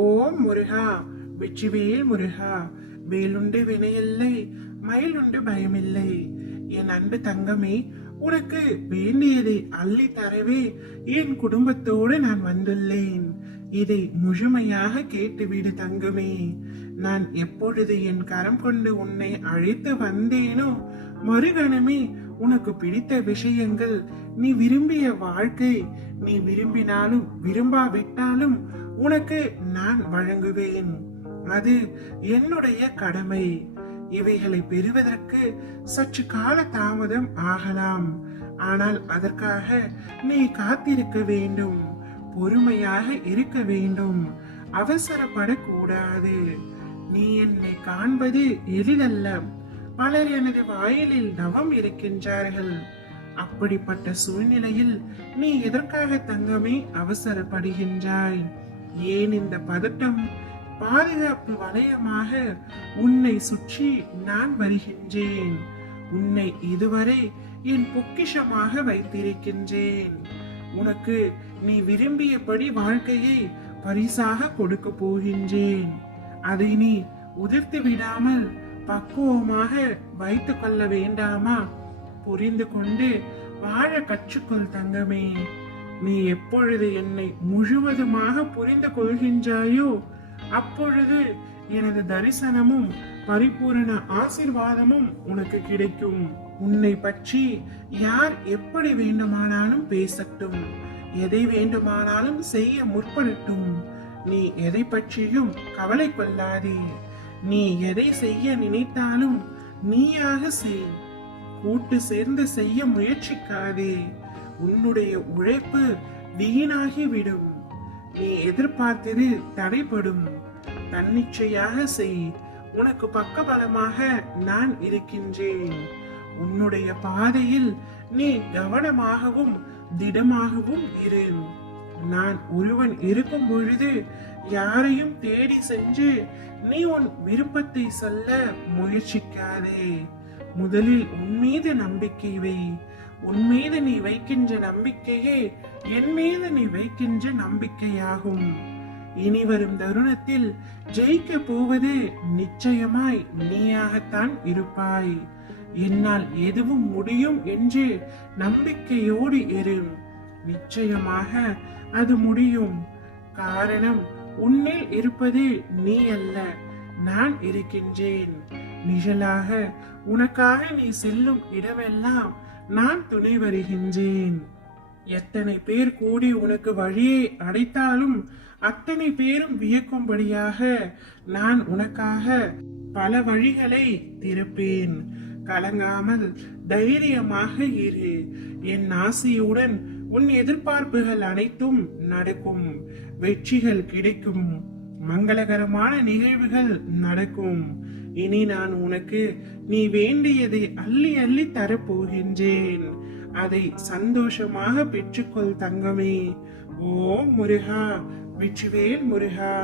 ஓம் முருகா, வெற்றிவேல் முருகா. வேலுண்டு வினையில்லை, மயிலுண்டு பயமில்லை. என் அன்பு தங்கமே, உனக்கு வேண்டியதை அள்ளி தரவே என் குடும்பத்தோடு நான் வந்துள்ளேன். இதை முழுமையாக கேட்டுவிடு தங்கமே. நான் எப்பொழுது என் கரம் கொண்டு உன்னை அழைத்து வந்தேனோ, மறுகணமே உனக்கு பிடித்த விஷயங்கள், நீ விரும்பிய வாழ்க்கை, நீ விரும்பினாலும் விரும்பாவிட்டாலும் உனக்கு நான் வழங்குவேன். அது என்னுடைய கடமை. இவைகளை பெறுவதற்கு சற்று கால தாமதம் ஆகலாம். ஆனால் அதற்காக நீ காத்திருக்க வேண்டும், பொறுமையாக இருக்க வேண்டும், அவசரப்படக்கூடாது. நீ என்னை காண்பது எளிதல்ல. பலர் எனது வாயிலில் தவம் இருக்கின்றார்கள். அப்படிப்பட்ட சூழ்நிலையில் நீ எதற்காக தங்கமே அவசரப்படுகின்றாய்? ஏன் இந்த பதட்டம்? பாதுகாப்பு வளையமாக உன்னை சுற்றி நான் வருகின்றேன். உன்னை இதுவரை என் பொக்கிஷமாக வைத்திருக்கின்றேன். உனக்கு நீ விரும்பியபடி வாழ்க்கையை பரிசாக கொடுக்க போகின்றேன். அதை நீ உதிர்த்து விடாமல் பக்குவமாக வைத்துக் கொள்ள வேண்டாமா? புரிந்து கொண்டு வாழ கற்றுக்கொள் தங்கமே. நீ எப்பொழுது என்னை முழுவதுமாக புரிந்து கொள்கின்றாயோ, அப்பொழுது எனது தரிசனமும் பரிபூரண ஆசீர்வாதமும் உனக்கு கிடைக்கும். உன்னை பற்றி யார் எப்படி வேண்டுமானாலும் பேசட்டும், எதை வேண்டுமானாலும் செய்ய முற்படட்டும். நீ எதை பற்றியும் கவலை கொள்ளாதே. நீ எதை செய்ய நினைத்தாலும் நீயாக செய். கூட்டு சேர்ந்து செய்ய முயற்சிக்காதே. உன்னுடைய உழைப்பு வீணாகிவிடும். நீ எதிர்பார்த்தது தடைபடும். தன்னிச்சையாக செய். உனக்கு பக்கபலமாக நான் இருக்கின்றேன். உன்னுடைய பாதையில் நீ கவனமாகவும் திடமாகவும் இரு. நான் ஒருவன் இருக்கும் பொழுது யாரையும் தேடி சென்று நீ உன் விருப்பத்தை சொல்ல முயற்சிக்காதே. முதலில் உன் மீது நம்பிக்கை வை. உன் மீது நீ வைக்கின்ற நம்பிக்கையே என் மீது நீ வைக்கின்ற நம்பிக்கையாகும். இனி வரும் தருணத்தில் ஜெயிக்க போவது நிச்சயமாய் நீயாகத்தான் இருப்பாய். என்னால் எதுவும் முடியும் என்று நம்பிக்கையோடு இரு. நிச்சயமாக அது முடியும். காரணம், உன்னில் இருப்பது நீ அல்ல, நான் இருக்கின்றேன். நிழலாக உனக்காக நீ செல்லும் இடமெல்லாம் நான் துணை வருகின்றேன். எத்தனை பேர் கூடி உனக்கு வழியை அடைத்தாலும் அத்தனை பேரும் வியக்கும்படியாக நான் உனக்காக பல வழிகளை திறப்பேன். கலங்காமல் தைரியமாக இரு. என் ஆசையுடன் உன் எதிர்பார்ப்புகள் அனைத்தும் நடக்கும். வெற்றிகள் கிடைக்கும். மங்களகரமான நிகழ்வுகள் நடக்கும். இனி நான் உனக்கு நீ வேண்டியதை அள்ளி அள்ளி தரப்போகின்றேன். அதை சந்தோஷமாக பெற்றுக்கொள் தங்கமே. ஓம் முருகா, வெற்றிவேல் முருகா.